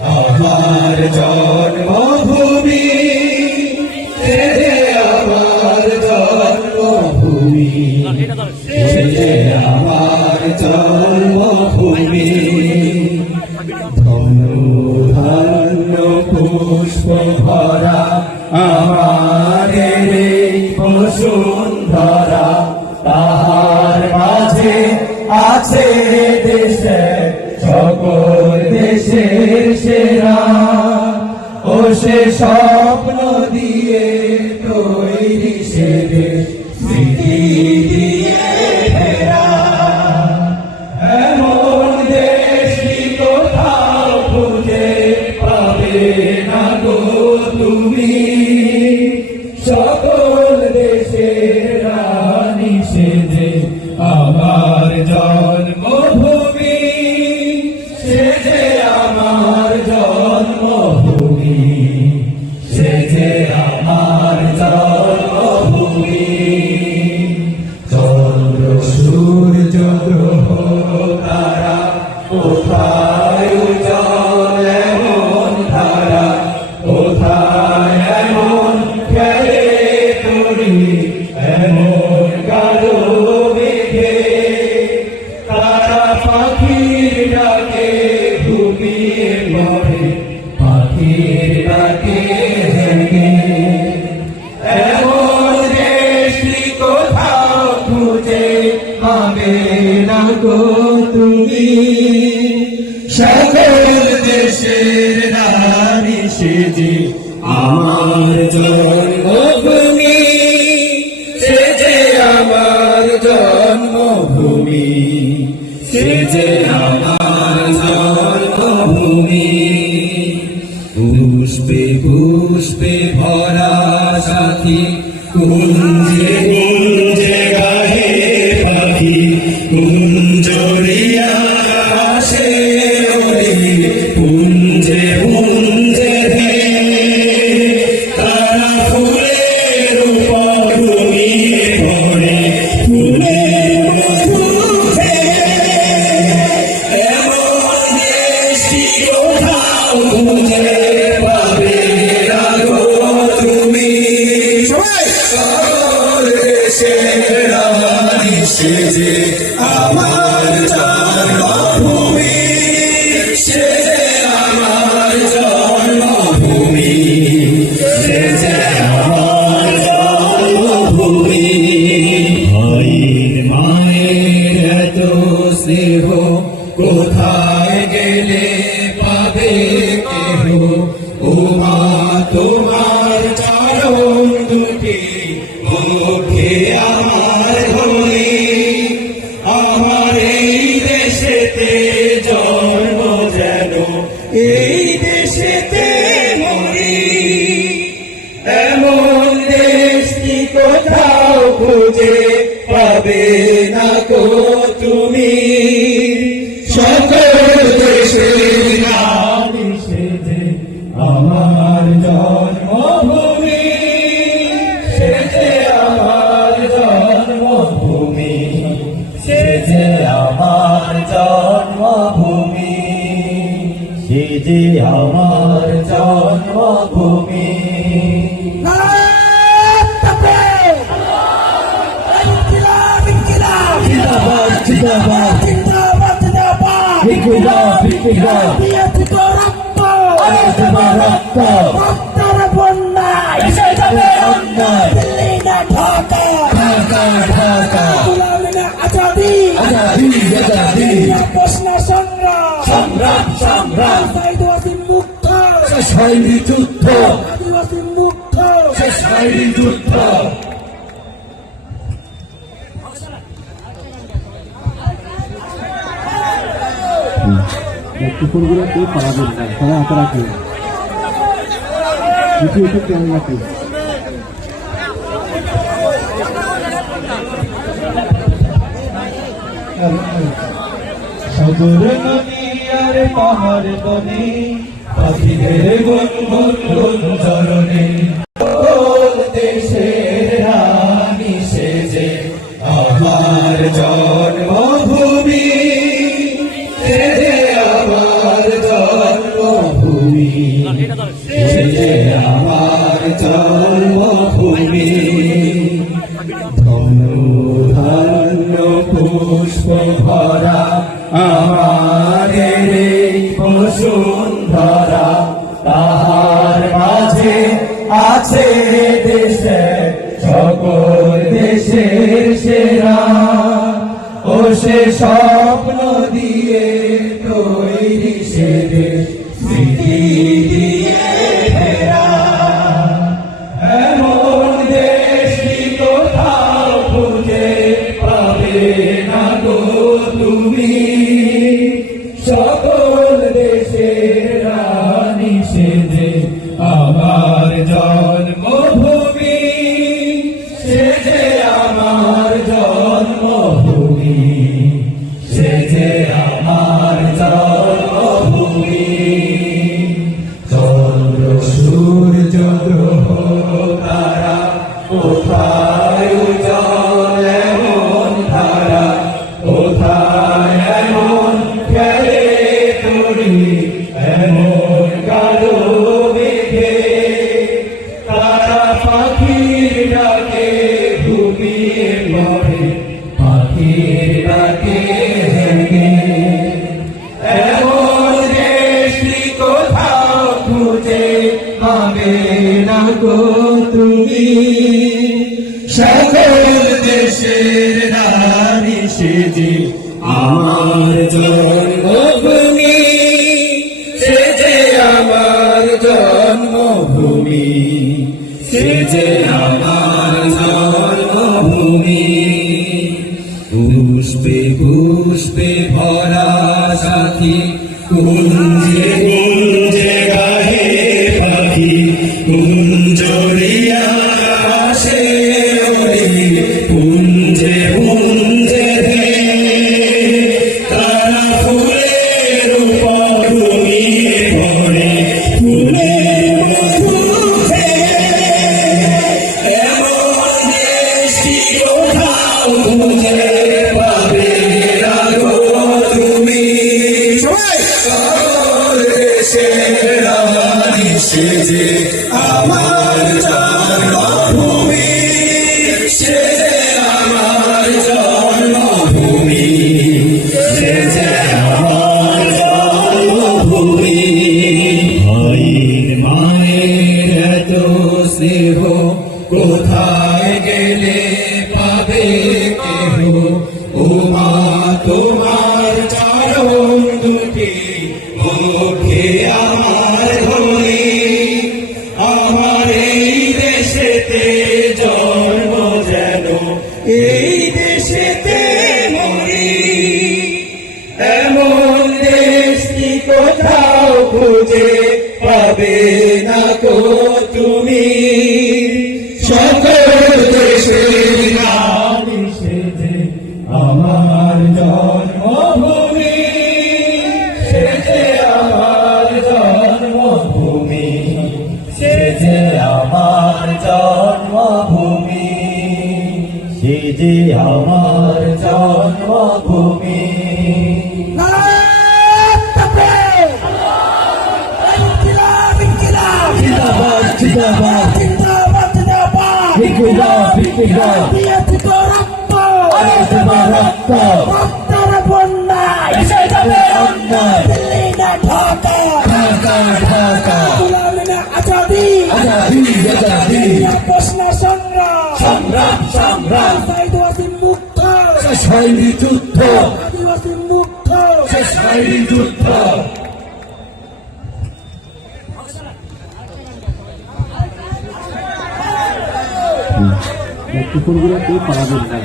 আমার জয় স্বপ্ন দিয়ে তৈরি সে দেশ গো তুমি। সকল দেশের রানী সেজে আমার জন্মভূমি সেজে আমার জন্মভূমি সেজে আমার জন্মভূমি। পুষ্পে পুষ্পে ভরা সাথী, কুঞ্জে কুঞ্জে গাহে পাখি, কুঞ্জ এই দেশেতে মরি এমন দেশটি কোথাও খুঁজে জন্মভূমি। ঢাকা। ঢাকা আজাদি। আজাদি আজাদি। হয়নি যুদ্ধ। শেষ যুদ্ধ। কুকুরগুলোকে পাওয়া যাবে না তারা আঁকা রাখে দ্বিতীয়টি পাহাড় বনে পাখিদের গুনগুন চরণে অবশেষ আমার চর গো তুমি। সকল দেশের নারী সেজে আমার জয়। Hey. আমার জন্মভূমি। রক্ত। সংগ্রাম। সংগ্রাম শেষ হয়নি যুদ্ধ মুক্ত। শেষ হয়নি যুদ্ধ কুকুরগুলো কেউ পালাবেন না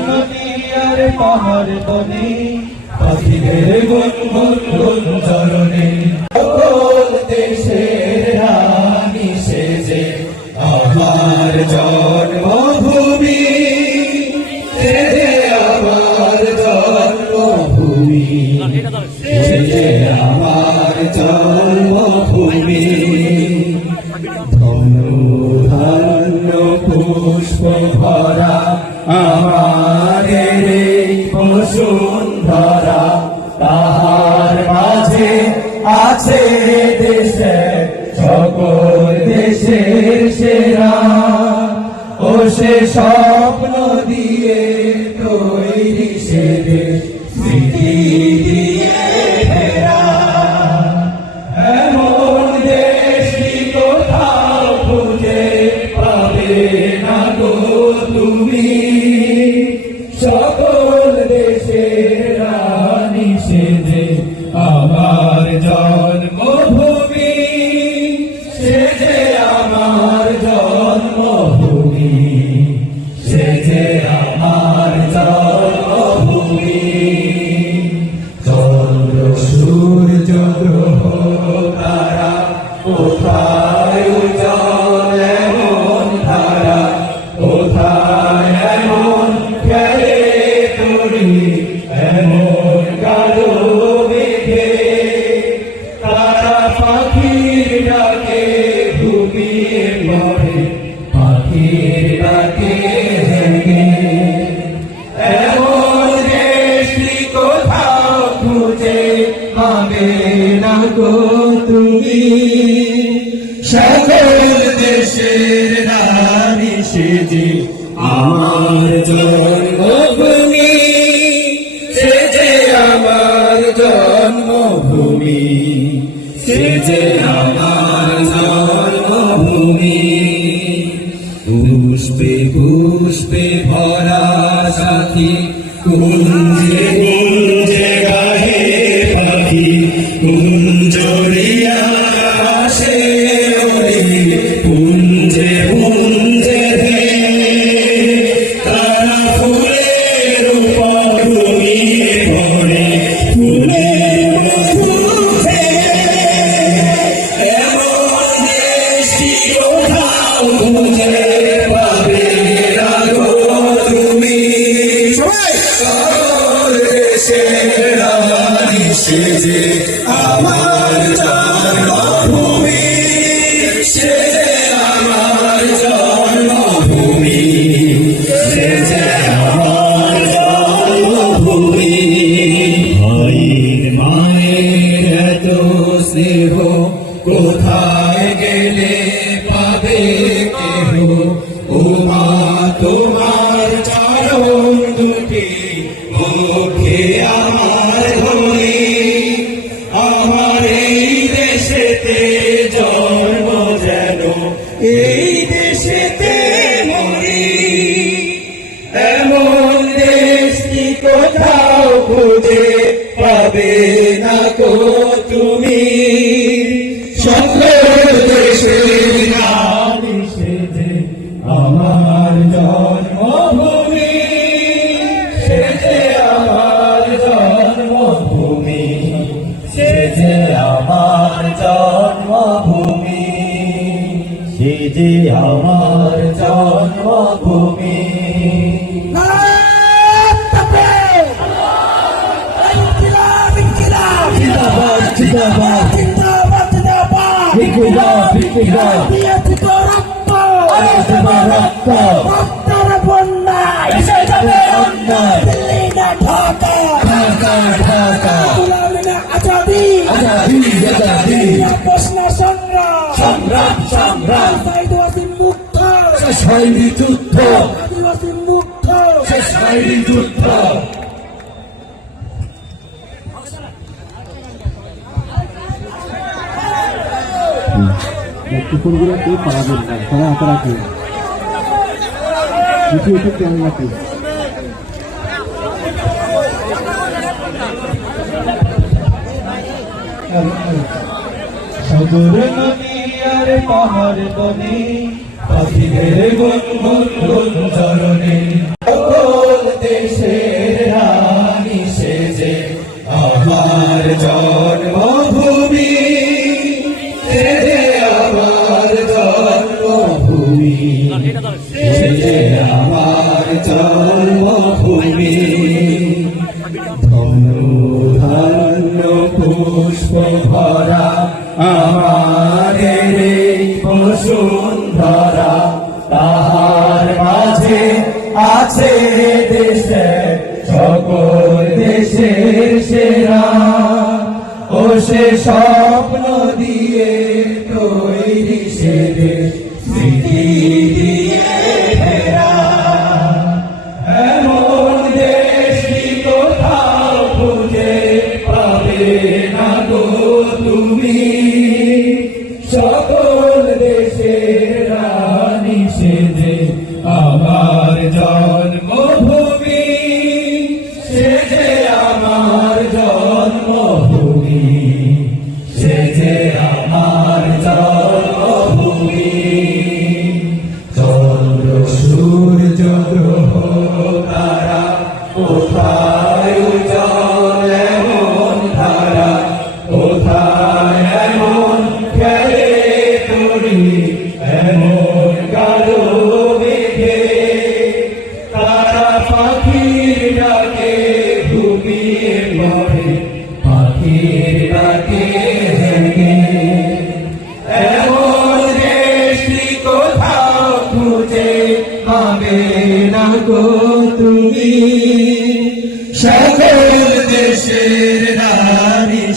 নদী আর পাহাড় বনে পাখিদের গুনগুন চরণে। দেশে শেষ সকল দেশের রানী সেজে আমার জন্মভূমি, সেজে আমার জন্মভূমি, সেজে আমার জন্মভূমি। পুষ্পে পুষ্পে ভরা সাথী power. জন্ম যেন এই দেশেতে মরি। এমন দেশটি কোথাও খুঁজে পাবে না কো তুমি। যে আমার জন্মভূমি। আজাদি আজাদি প্রশ্ন সংগ্রাম সংগ্রাম সংগ্রাম। হয়নি যুদ্ধ শেষ হয়নি যুদ্ধ কুকুরগুলো কেউ পারা যাবে না কেমন নাকি নদী আর পাহাড় বনে পাখিদের গুনগুন চরণে। দেশের সেরা ও সে সব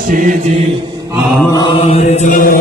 সেজে আমার জন্মভূমি